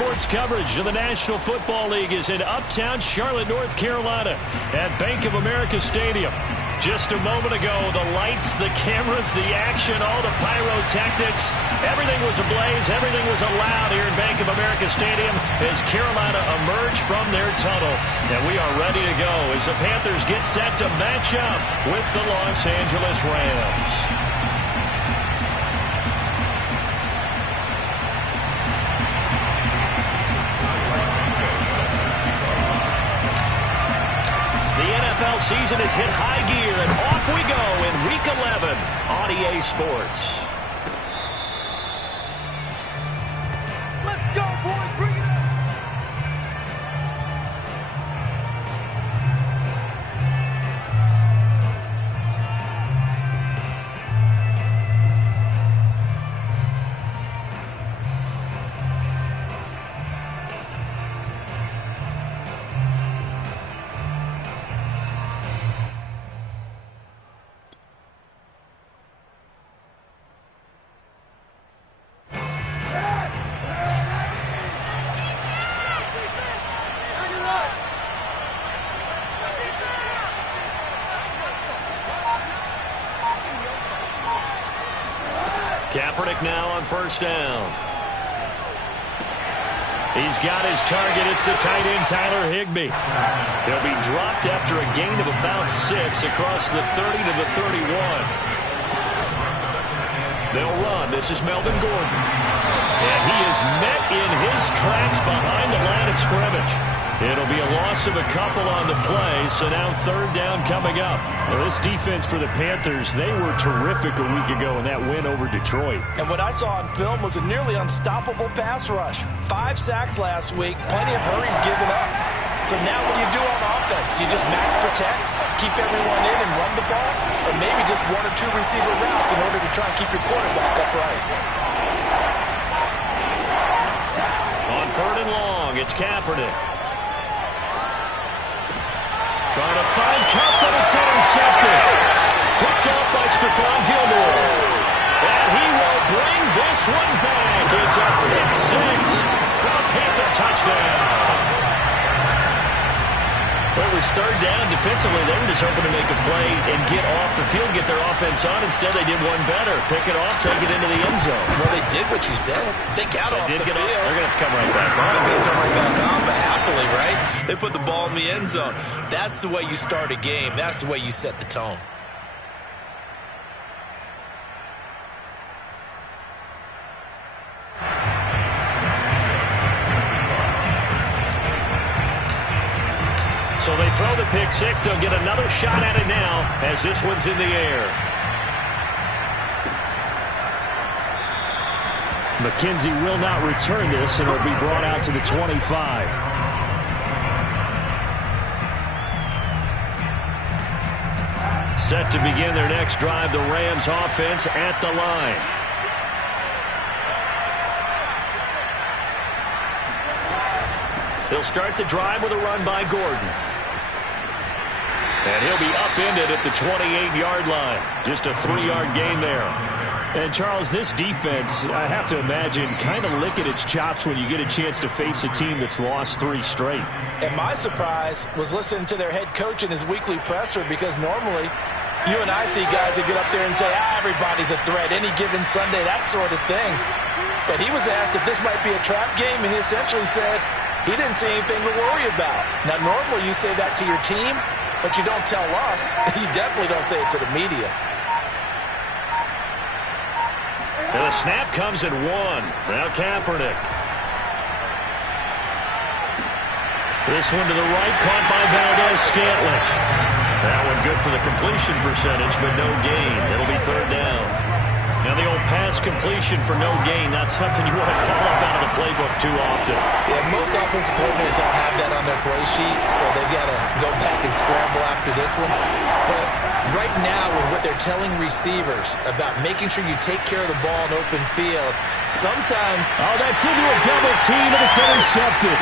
sports coverage of the National Football League is in uptown Charlotte, North Carolina at Bank of America Stadium. Just a moment ago, the lights, the cameras, the action, all the pyrotechnics, everything was ablaze, everything was allowed here in Bank of America Stadium as Carolina emerged from their tunnel. And we are ready to go as the Panthers get set to match up with the Los Angeles Rams. NFL season has hit high gear, and off we go in Week 11 on EA Sports. Let's go, boys! Bring it up! Kaepernick now on first down. He's got his target. It's the tight end, Tyler Higbee. He'll be dropped after a gain of about 6 across the 30 to the 31. They'll run. This is Melvin Gordon. And he is met in his tracks behind the line of scrimmage. It'll be a loss of a couple on the play, so now third down coming up. Well, this defense for the Panthers, they were terrific a week ago in that win over Detroit. And what I saw on film was a nearly unstoppable pass rush. 5 sacks last week, plenty of hurries given up. So now what do you do on offense? You just max protect, keep everyone in and run the ball, or maybe just 1 or 2 receiver routes in order to try and keep your quarterback upright. On third and long, it's Kaepernick. Trying to find Cup, but it's intercepted. Picked off by Stephon Gilmore. And he will bring this one back. It's a pick 6 for a Panther touchdown. Well, it was third down. Defensively, they were just hoping to make a play and get off the field, get their offense on. Instead, they did one better. Pick it off, take it into the end zone. Well, they did what you said. They got off the field. They're going to have to come right back on. They're going to come right back on, but happily, right? They put the ball in the end zone. That's the way you start a game. That's the way you set the tone. So they throw the pick 6. They'll get another shot at it now as this one's in the air. McKenzie will not return this, and it'll be brought out to the 25. Set to begin their next drive, the Rams offense at the line. They'll start the drive with a run by Gordon. And he'll be upended at the 28-yard line. Just a 3-yard gain there. And, Charles, this defense, I have to imagine, kind of licking its chops when you get a chance to face a team that's lost 3 straight. And my surprise was listening to their head coach in his weekly presser, because normally you and I see guys that get up there and say, everybody's a threat, any given Sunday, that sort of thing. But he was asked if this might be a trap game, and he essentially said he didn't see anything to worry about. Now, normally you say that to your team, but you don't tell us. You definitely don't say it to the media. And the snap comes at 1. Now Kaepernick. This one to the right, caught by Valdez-Scantling. That one good for the completion percentage, but no gain. It'll be third down. Now the old pass completion for no gain, not something you want to call up out of the playbook too often. Yeah, most offensive coordinators don't have that on their play sheet, so they've got to go back and scramble after this one. But right now, with what they're telling receivers about making sure you take care of the ball in open field, sometimes... Oh, that's into a double team, and it's intercepted.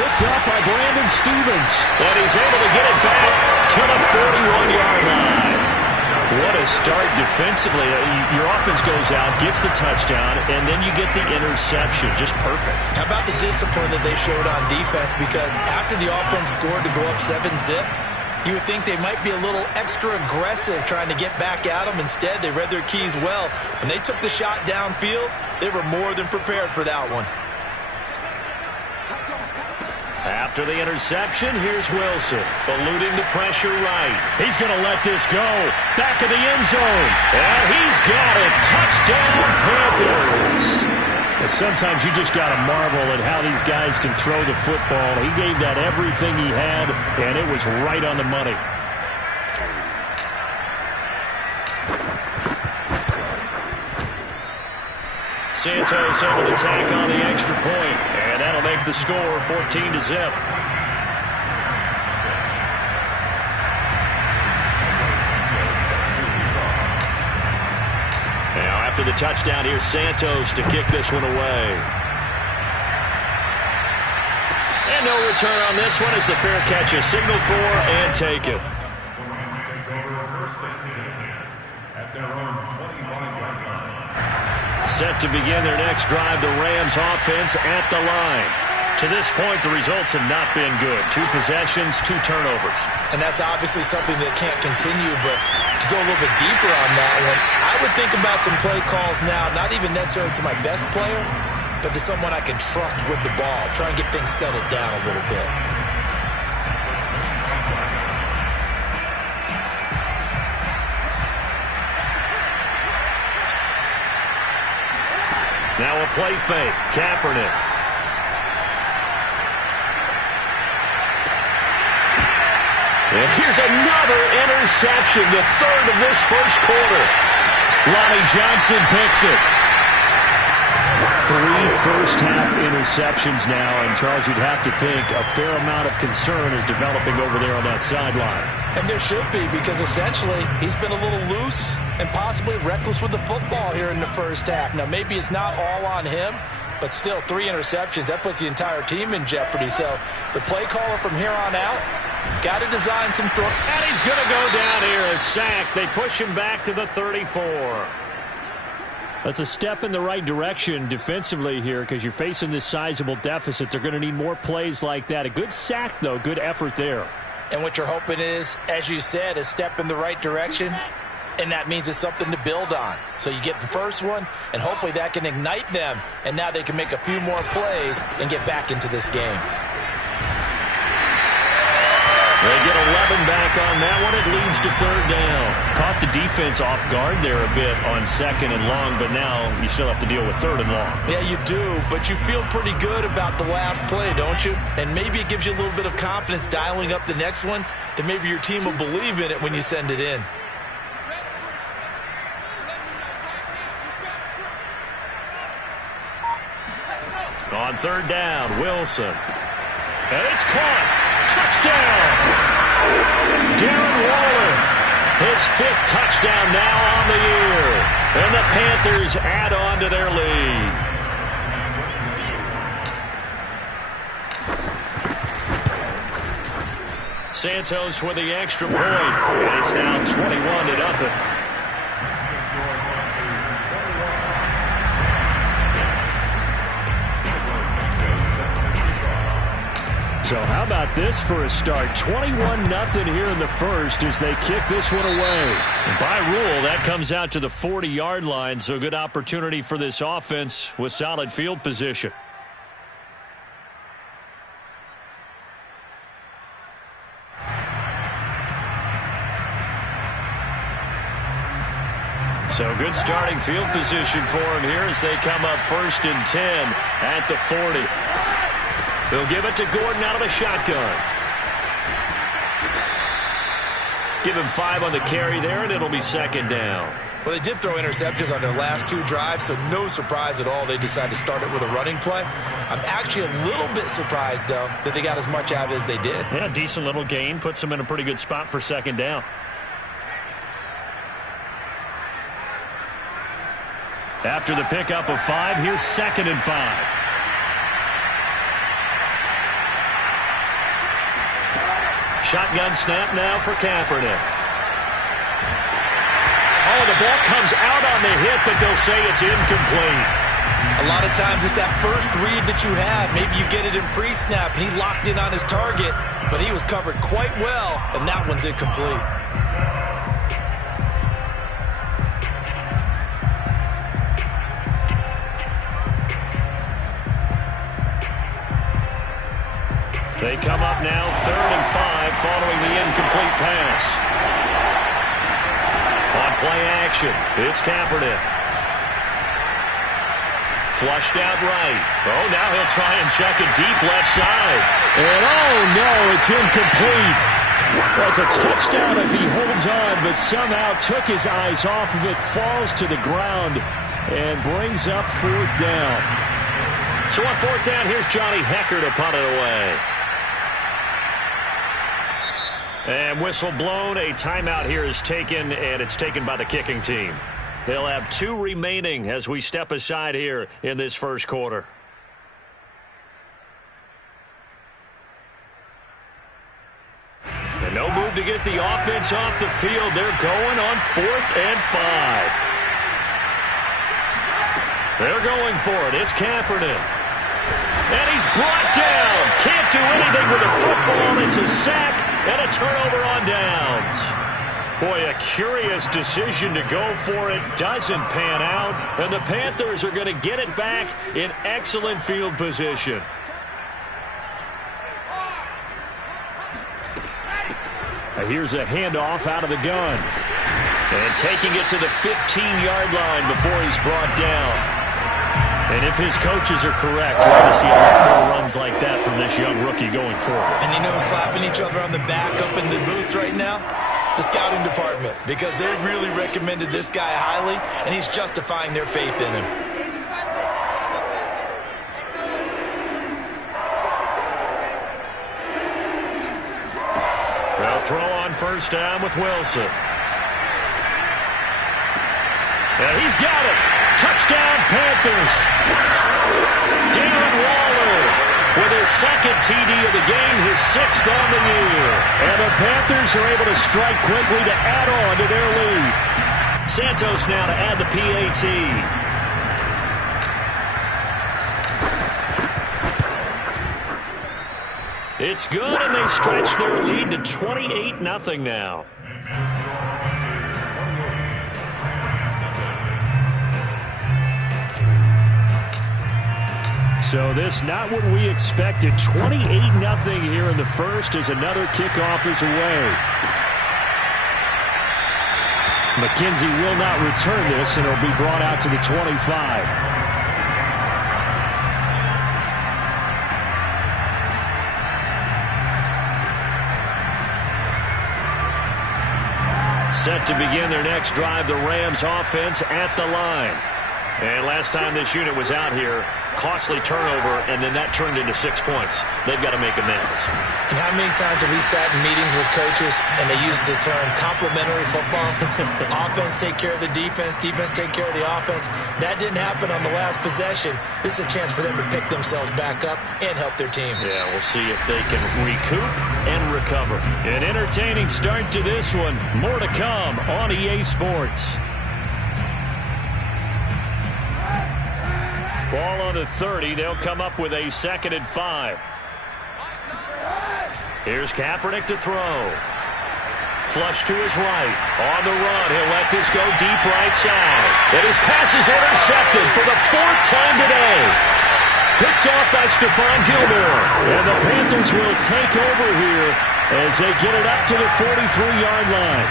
Picked up by Brandon Stevens. And he's able to get it back to the 41-yard line. What a start defensively. Your offense goes out, gets the touchdown, and then you get the interception. Just perfect. How about the discipline that they showed on defense? Because after the offense scored to go up 7-zip, you would think they might be a little extra aggressive trying to get back at them. Instead, they read their keys well. When they took the shot downfield, they were more than prepared for that one. After the interception, here's Wilson, eluding the pressure right. He's going to let this go. Back of the end zone. And he's got it. Touchdown, Panthers. Well, sometimes you just got to marvel at how these guys can throw the football. He gave that everything he had, and it was right on the money. Santos able to tack on the extra point, and that'll make the score 14-zip. Now after the touchdown, here's Santos to kick this one away. And no return on this one as the fair catch is signaled for and taken. Set to begin their next drive, the Rams offense at the line. To this point, the results have not been good. 2 possessions, 2 turnovers. And that's obviously something that can't continue, but to go a little bit deeper on that one, I would think about some play calls now, not even necessarily to my best player, but to someone I can trust with the ball. Try and get things settled down a little bit. Now a play fake. Kaepernick. And here's another interception, the third of this first quarter. Lonnie Johnson picks it. 3 first-half interceptions now, and Charles, you'd have to think a fair amount of concern is developing over there on that sideline. And there should be, because essentially he's been a little loose and possibly reckless with the football here in the first half. Now, maybe it's not all on him, but still 3 interceptions. That puts the entire team in jeopardy. So the play caller from here on out, got to design some throw. And he's going to go down here, a sack. They push him back to the 34. That's a step in the right direction defensively here because you're facing this sizable deficit. They're going to need more plays like that. A good sack, though. Good effort there. And what you're hoping is, as you said, a step in the right direction, and that means it's something to build on. So you get the first one, and hopefully that can ignite them, and now they can make a few more plays and get back into this game. They get 11 back on that one. It leads to 3rd down. Caught the defense off guard there a bit on 2nd and long, but now you still have to deal with 3rd and long. Yeah, you do, but you feel pretty good about the last play, don't you? And maybe it gives you a little bit of confidence dialing up the next one, that maybe your team will believe in it when you send it in. On 3rd down, Wilson. And it's caught. Touchdown! Darren Waller, his 5th touchdown now on the year. And the Panthers add on to their lead. Santos with the extra point. And it's now 21-0. So how about this for a start? 21-0 here in the first as they kick this one away. And by rule, that comes out to the 40-yard line, so good opportunity for this offense with solid field position. So good starting field position for him here as they come up 1st and 10 at the 40. They'll give it to Gordon out of the shotgun. Give him 5 on the carry there, and it'll be 2nd down. Well, they did throw interceptions on their last 2 drives, so no surprise at all they decided to start it with a running play. I'm actually a little bit surprised, though, that they got as much out of it as they did. Yeah, decent little gain. Puts them in a pretty good spot for 2nd down. After the pickup of 5, here's 2nd and 5. Shotgun snap now for Kaepernick. The ball comes out on the hit, but they'll say it's incomplete. A lot of times it's that first read that you have. Maybe you get it in pre-snap, and he locked in on his target, but he was covered quite well, and that one's incomplete. They come up now 3rd and 5 following the incomplete pass. On play action, it's Kaepernick. Flushed out right. Oh, now he'll try and check it deep left side. And oh no, it's incomplete. That's a touchdown if he holds on, but somehow took his eyes off of it, falls to the ground, and brings up 4th down. So on 4th down, here's Johnny Hecker to punt it away. And whistle blown. A timeout here is taken, and it's taken by the kicking team. They'll have 2 remaining as we step aside here in this first quarter. And no move to get the offense off the field. They're going on 4th and 5. They're going for it. It's Kaepernick. And he's brought down. Can't do anything with the football. It's a sack and a turnover on downs. Boy, a curious decision to go for it. Doesn't pan out. And the Panthers are going to get it back in excellent field position. Here's a handoff out of the gun. And taking it to the 15-yard line before he's brought down. And if his coaches are correct, we're going to see a lot more runs like that from this young rookie going forward. And you know, slapping each other on the back up in the booths right now? The scouting department, because they really recommended this guy highly, and he's justifying their faith in him. They'll throw on 1st down with Wilson. And he's got it. Touchdown, Panthers. Darren Waller with his 2nd TD of the game, his 6th on the year. And the Panthers are able to strike quickly to add on to their lead. Santos now to add the PAT. It's good, and they stretch their lead to 28-0 now. So this not what we expected. 28-0 here in the first as another kickoff is away. McKenzie will not return this, and it'll be brought out to the 25. Set to begin their next drive, the Rams offense at the line. And last time this unit was out here, costly turnover, and then that turned into 6 points. They've got to make amends. And how many times have we sat in meetings with coaches and they use the term complementary football? Offense take care of the defense, defense take care of the offense. That didn't happen on the last possession. This is a chance for them to pick themselves back up and help their team. Yeah, we'll see if they can recoup and recover. An entertaining start to this one. More to come on EA Sports. Ball on the 30. They'll come up with a 2nd and 5. Here's Kaepernick to throw. Flush to his right. On the run. He'll let this go deep right side. And his pass is intercepted for the 4th time today. Picked off by Stephon Gilmore. And the Panthers will take over here as they get it up to the 43-yard line.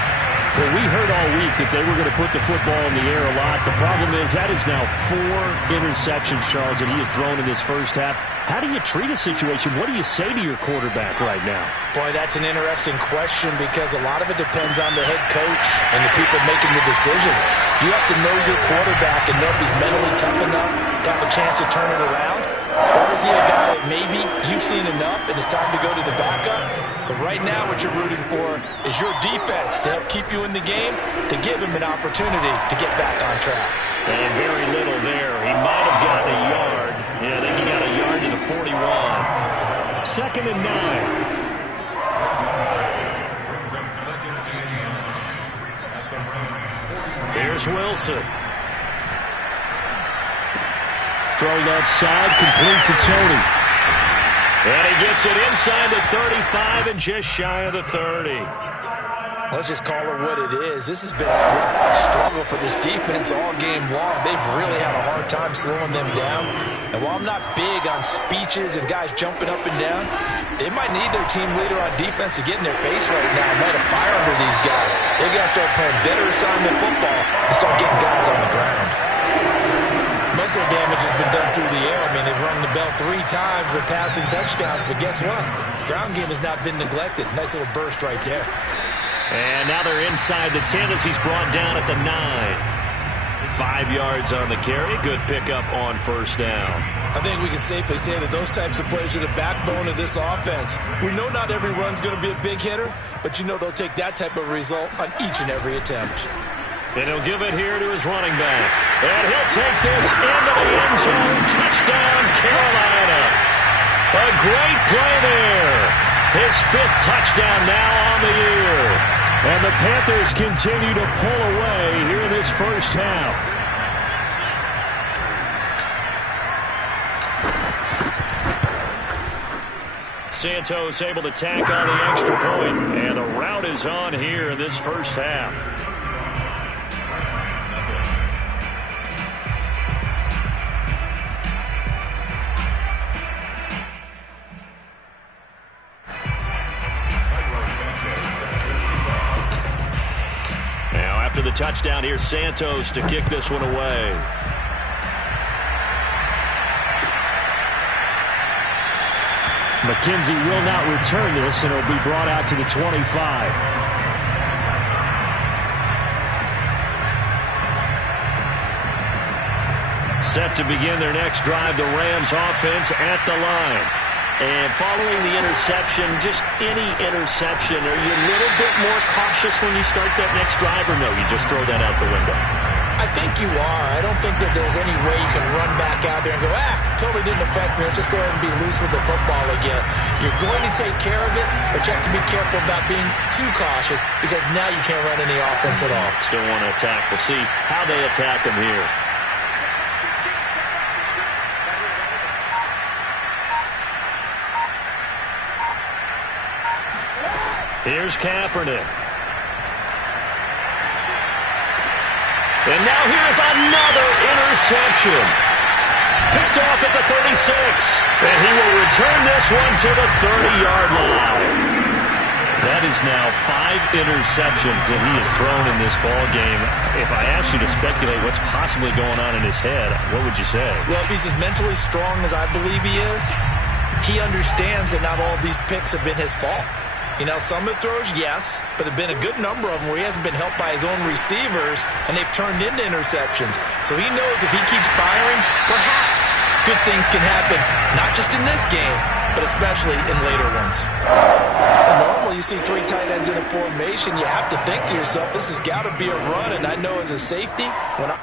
Well, we heard all week that they were going to put the football in the air a lot. The problem is that is now 4 interceptions, Charles, that he has thrown in this first half. How do you treat a situation? What do you say to your quarterback right now? Boy, that's an interesting question because a lot of it depends on the head coach and the people making the decisions. You have to know your quarterback and know if he's mentally tough enough to have a chance to turn it around. Or is he a guy that maybe you've seen enough and it's time to go to the backup? But right now what you're rooting for is your defense to help keep you in the game, to give him an opportunity to get back on track. And very little there. He might have gotten a yard. Yeah, I think he got a yard to the 41. 2nd and 9. Here's Wilson. Throw left side, complete to Tony. And he gets it inside the 35 and just shy of the 30. Let's just call it what it is. This has been a flat-out struggle for this defense all game long. They've really had a hard time slowing them down. And while I'm not big on speeches and guys jumping up and down, they might need their team leader on defense to get in their face right now and light a fire under these guys. They got to start playing better assignment football and start getting guys on the ground. Most of the damage has been done through the air. I mean, they've rung the bell 3 times with passing touchdowns, but guess what? Ground game has not been neglected. Nice little burst right there. And now they're inside the 10 as he's brought down at the 9. 5 yards on the carry. Good pickup on first down. I think we can safely say that those types of plays are the backbone of this offense. We know not every run's going to be a big hitter, but you know they'll take that type of result on each and every attempt. And he'll give it here to his running back. And he'll take this into the end zone. Touchdown, Carolina. A great play there. His 5th touchdown now on the year. And the Panthers continue to pull away here in this first half. Santos able to tack on the extra point. And the route is on here in this first half. After the touchdown, here's Santos to kick this one away. McKenzie will not return this, and it'll be brought out to the 25. Set to begin their next drive, the Rams offense at the line. And following the interception, just any interception, are you a little bit more cautious when you start that next drive, or no, you just throw that out the window? I think you are. I don't think that there's any way you can run back out there and go, totally didn't affect me. Let's just go ahead and be loose with the football again. You're going to take care of it, but you have to be careful about being too cautious because now you can't run any offense at all. Still want to attack. We'll see how they attack him here. Here's Kaepernick. And now here's another interception. Picked off at the 36. And he will return this one to the 30-yard line. That is now 5 interceptions that he has thrown in this ball game. If I asked you to speculate what's possibly going on in his head, what would you say? Well, if he's as mentally strong as I believe he is, he understands that not all of these picks have been his fault. You know, some of the throws, yes, but there have been a good number of them where he hasn't been helped by his own receivers, and they've turned into interceptions. So he knows if he keeps firing, perhaps good things can happen, not just in this game, but especially in later ones. Normally, you see 3 tight ends in a formation, you have to think to yourself, this has got to be a run, and I know as a safety, when I